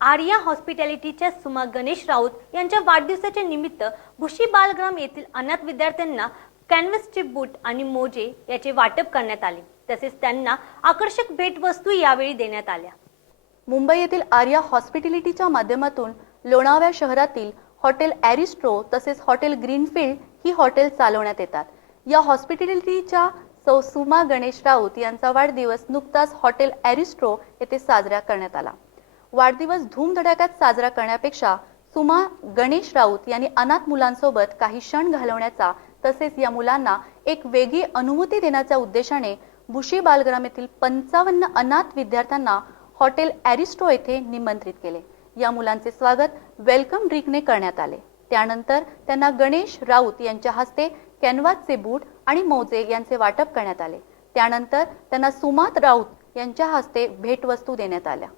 आर्या हॉस्पिटॅलिटीच्या सुमा गणेश राऊत यांच्या वाढदिवसाच्या निमित्त भुशी बालग्राम येथील अनाथ विद्यार्थ्यांना कॅनव्हासचे बूट आणि मोजे याचे वाटप करण्यात आले। तसेच त्यांना आकर्षक भेटवस्तू यावेळी देण्यात आल्या। मुंबई येथील आर्या हॉस्पिटॅलिटीच्या माध्यमातून लोणावळा शहरातील हॉटेल ॲरिस्ट्रो तसेच हॉटेल ग्रीनफील्ड ही हॉटेल चालवण्यात येतात। या हॉस्पिटॅलिटीच्या सुमा गणेश राऊत यांचा वाढदिवस नुकताच हॉटेल ॲरिस्ट्रो येथे साजरा करण्यात आला। वाढदिवस धूमधडाक्यात साजरा करण्यापेक्षा सुमा गणेश राऊत यांनी अनाथ मुलांसोबत काही क्षण घालवण्याचा तसेच या मुलांना एक वेगळी अनुभूती देण्याच्या उद्देशाने भुशी बालग्राम येथील 55 अनाथ विद्यार्थ्यांना हॉटेल ॲरिस्ट्रो येथे निमंत्रित केले। या मुलांचे स्वागत वेलकम ड्रिंकने करण्यात आले। त्यानंतर त्यांना गणेश राऊत यांच्या हस्ते कॅनव्हासचे बूट आणि मोजे यांचे वाटप करण्यात आले। त्यानंतर त्यांना सुमा राऊत यांच्या हस्ते भेटवस्तू देण्यात आल्या।